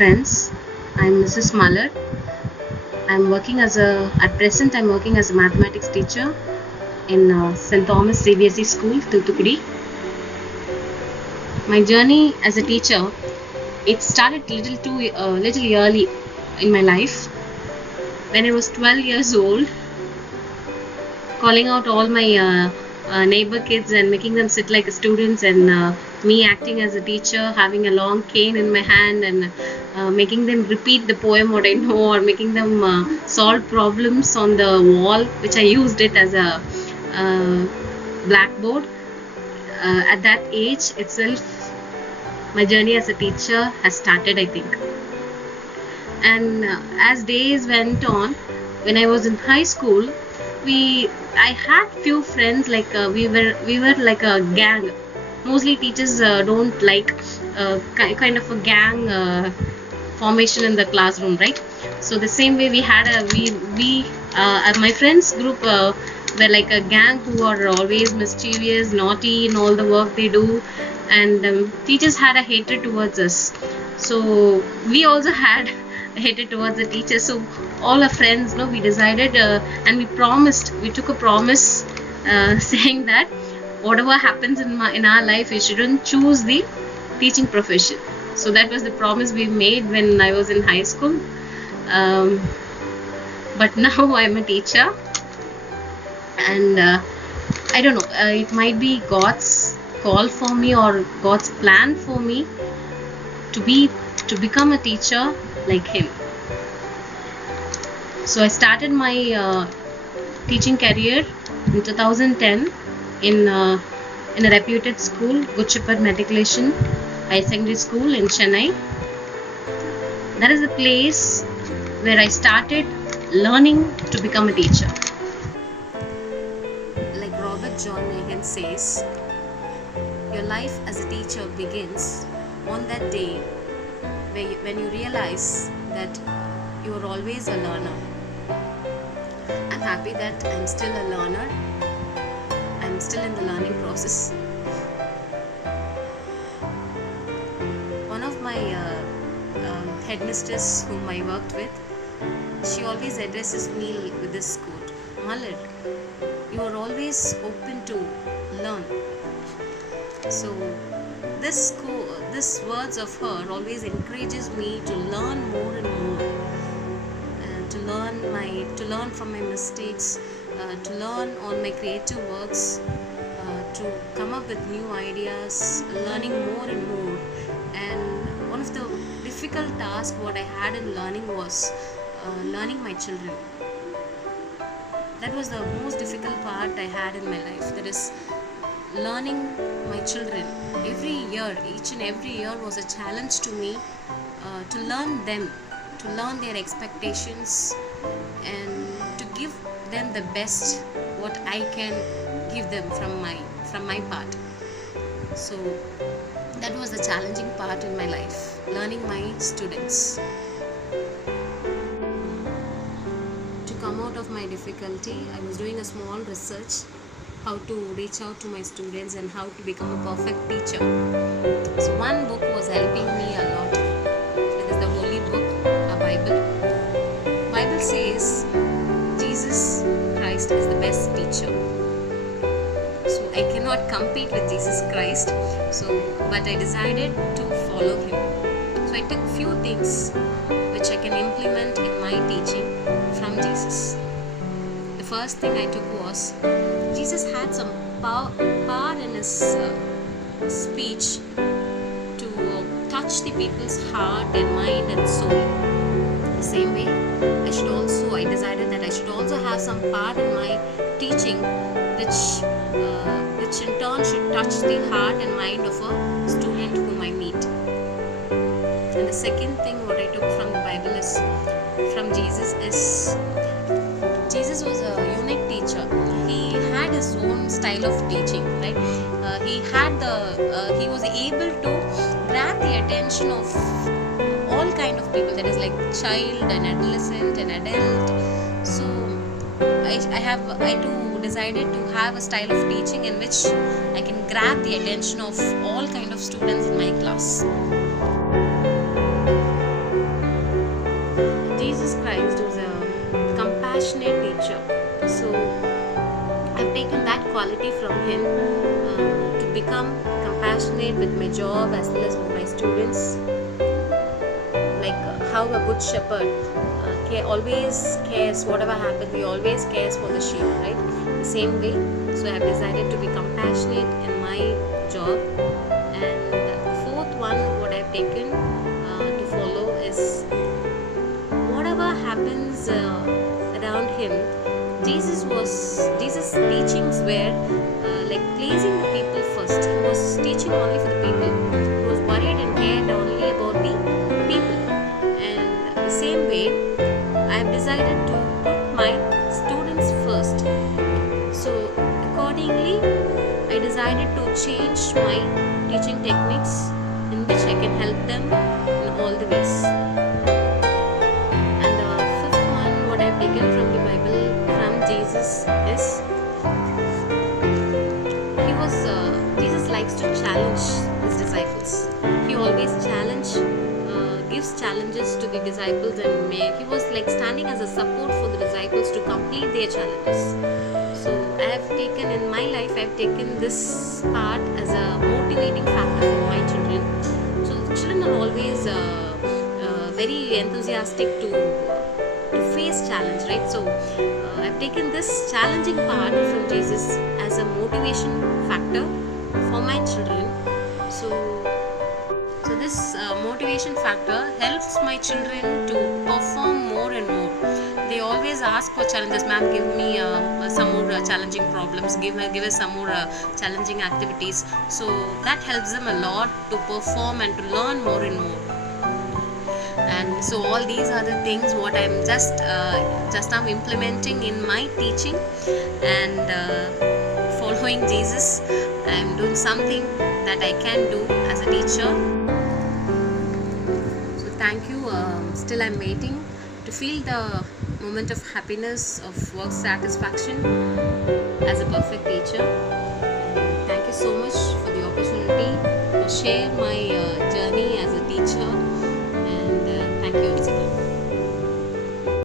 friends. I'm Mrs. Mallard. At present I'm working as a mathematics teacher in St. Thomas CBSE School, Thoothukudi. My journey as a teacher, it started little early in my life. When I was 12 years old, calling out all my neighbor kids and making them sit like students, and me acting as a teacher, having a long cane in my hand, and making them repeat the poem what I know, or making them solve problems on the wall, which I used it as a blackboard. At that age itself, my journey as a teacher has started, I think. And as days went on, when I was in high school, I had few friends, like we were like a gang. Mostly teachers don't like kind of a gang formation in the classroom, right? So the same way we had my friends group were like a gang who are always mischievous, naughty in all the work they do, and teachers had a hatred towards us. So we also had hatred towards the teachers. So all our friends, we decided and we took a promise saying that whatever happens in our life, we shouldn't choose the teaching profession. So that was the promise we made when I was in high school. But now I'm a teacher, and I don't know, it might be God's call for me or God's plan for me to become a teacher like him. So I started my teaching career in 2010 in a reputed school, Good Shepherd Matriculation High Secondary School in Chennai. That is the place where I started learning to become a teacher. Like Robert John Megan says, your life as a teacher begins on that day when you realize that you are always a learner. I'm happy that I'm still a learner. I'm still in the learning process. One of my headmistress whom I worked with, she always addresses me with this quote: Mallard, you are always open to learn. So this words of her always encourages me to learn more and more, and to learn from my mistakes, to learn on my creative works, to come up with new ideas, learning more and more. And one of the difficult tasks what I had in learning was learning my children. That was the most difficult part I had in my life. That is, learning my children. Each and every year was a challenge to me, to learn them, to learn their expectations, and to give them the best what I can give them from my part. So that was the challenging part in my life, learning my students. To come out of my difficulty, I was doing a small research how to reach out to my students and how to become a perfect teacher. So one book was helping me a lot. It is the Holy Book, a Bible. Bible says Jesus Christ is the best teacher. So I cannot compete with Jesus Christ. But I decided to follow him. So I took few things which I can implement in my teaching from Jesus. The first thing I took was, Jesus had some power in his speech to touch the people's heart and mind and soul. The same way, I decided that I should also have some part in my teaching which in turn should touch the heart and mind of a student whom I meet. And the second thing what I took from the Bible from Jesus is, Jesus was a unique teacher. He had his own style of teaching, right? He was able to grab the attention of all kind of people, that is like child and adolescent and adult. So I too decided to have a style of teaching in which I can grab the attention of all kind of students in my class. quality from him to become compassionate with my job as well as with my students. Like how a good shepherd always cares, whatever happens, he always cares for the sheep, right? The same way, so I have decided to be compassionate in my job. And the fourth one, what I have taken to follow is whatever happens around him. Jesus' teachings were like placing the people first. He was teaching only for the people. He was worried and cared only about the people. And the same way, I have decided to put my students first. So accordingly, I decided to change my teaching techniques in which I can help them in all the ways. And the fifth one, what I have taken from the Bible from Jesus is Jesus likes to challenge his disciples. He always gives challenges to the disciples, and he was like standing as a support for the disciples to complete their challenges. So I have taken in my life, I have taken this part as a motivating factor for my children. So the children are always very enthusiastic to face challenge, right? So I've taken this challenging part from Jesus as a motivation factor for my children. So this motivation factor helps my children to perform more and more. They always ask for challenges. Ma'am, give me some more challenging problems. Give us some more challenging activities. So that helps them a lot to perform and to learn more and more. And so all these are the things what I'm just now implementing in my teaching, and following Jesus. I'm doing something that I can do as a teacher. So thank you. Still I'm waiting to feel the moment of happiness, of work satisfaction as a perfect teacher. And thank you so much for the opportunity to share my